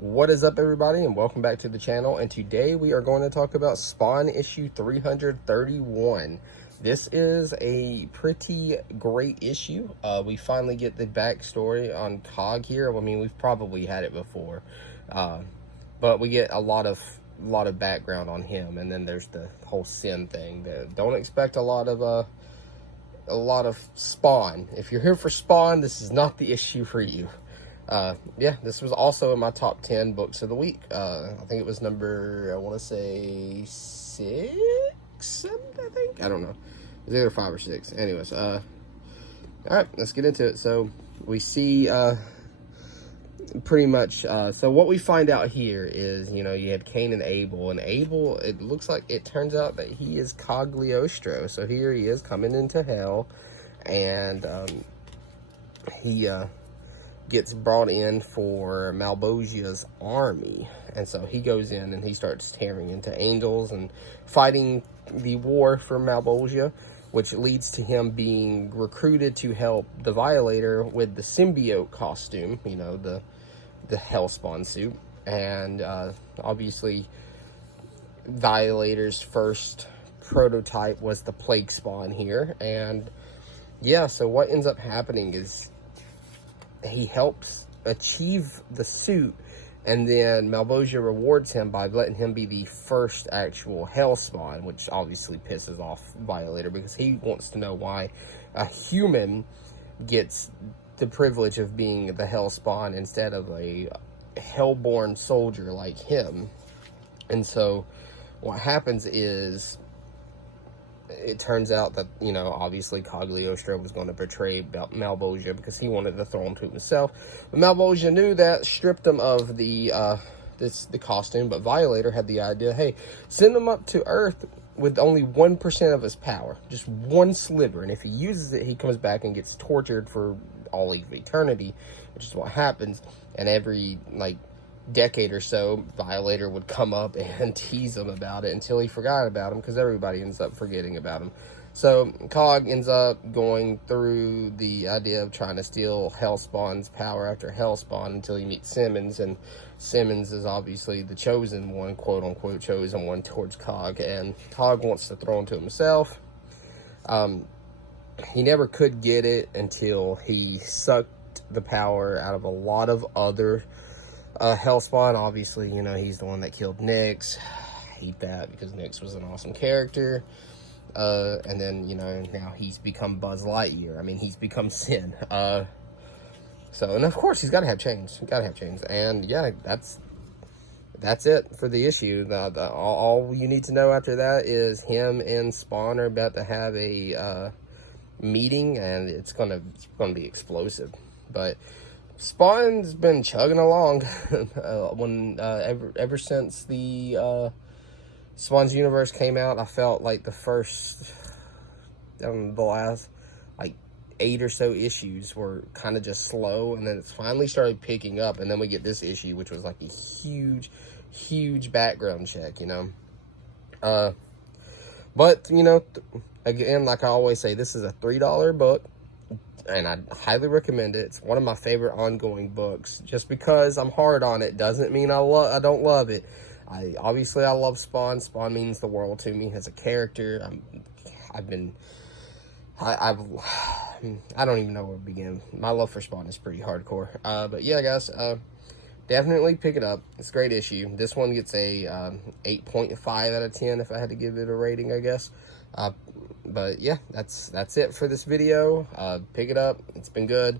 What is up, everybody, and welcome back to the channel. And today we are going to talk about Spawn issue 331. This is a pretty great issue. We finally get the backstory on Cog here. I mean, we've probably had it before, but we get a lot of background on him. And then there's the whole Sin thing. Don't expect a lot of Spawn. If you're here for Spawn, this is not the issue for you. Yeah, this was also in my top 10 books of the week. I think it was number, I want to say 6, 7, I think. I don't know. It was either 5 or 6. Anyways, all right, let's get into it. So we see, pretty much, so what we find out here is, you know, you had Cain and Abel, it looks like, it turns out that he is Cagliostro. So here he is coming into hell, and, he, gets brought in for Malbosia's army. And so he goes in and he starts tearing into angels and fighting the war for Malbosia, which leads to him being recruited to help the Violator with the symbiote costume, you know, the Hellspawn suit. And obviously Violator's first prototype was the Plague Spawn here. And yeah, so what ends up happening is he helps achieve the suit, and then Malbosia rewards him by letting him be the first actual Hellspawn, which obviously pisses off Violator because he wants to know why a human gets the privilege of being the Hellspawn instead of a Hellborn soldier like him. And so what happens is, it turns out that, you know, obviously Cagliostro was going to betray Malbosia because he wanted the throne to himself. But Malbosia knew that, stripped him of the costume. But Violator had the idea, hey, send him up to Earth with only 1% of his power, just one sliver. And if he uses it, he comes back and gets tortured for all of eternity, which is what happens. And every, like, decade or so, Violator would come up and tease him about it until he forgot about him, because everybody ends up forgetting about him. So Cog ends up going through the idea of trying to steal Hellspawn's power after Hellspawn until he meets Simmons, and Simmons is obviously the chosen one, quote unquote chosen one, towards Cog, and Cog wants the throne to himself. He never could get it until he sucked the power out of a lot of other Hellspawn. Obviously, you know, he's the one that killed Nyx. I hate that because Nyx was an awesome character. And then, you know, now he's become Buzz Lightyear. I mean, he's become Sin. So, and of course, he's got to have chains. And yeah, that's it for the issue. All you need to know after that is him and Spawn are about to have a meeting, and it's gonna be explosive. But Spawn's been chugging along. Ever since the Spawn's universe came out, I felt like the last like 8 or so issues were kind of just slow, and then it's finally started picking up, and then we get this issue, which was like a huge background check, you know. But you know, again, like I always say, this is a $3 book. And I highly recommend it. It's one of my favorite ongoing books. Just because I'm hard on it doesn't mean I don't love it. Obviously I love Spawn. Spawn means the world to me as a character. I don't even know where to begin. My love for Spawn is pretty hardcore. But yeah, guys, definitely pick it up. It's a great issue. This one gets a 8.5 out of 10 if I had to give it a rating, I guess. But yeah, that's it for this video. Pick it up. It's been good.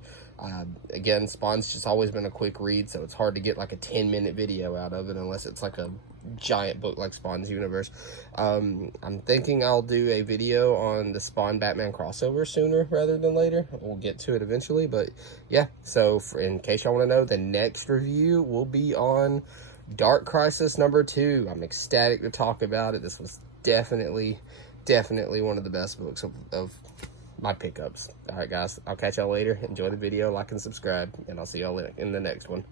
Again, Spawn's just always been a quick read, so it's hard to get like a 10-minute video out of it unless it's like a giant book like Spawn's universe. I'm thinking I'll do a video on the Spawn Batman crossover sooner rather than later. We'll get to it eventually, but yeah. So in case y'all want to know, the next review will be on Dark Crisis #2. I'm ecstatic to talk about it. This was definitely one of the best books of my pickups. All right, guys, I'll catch y'all later. Enjoy the video, like and subscribe, and I'll see y'all in the next one.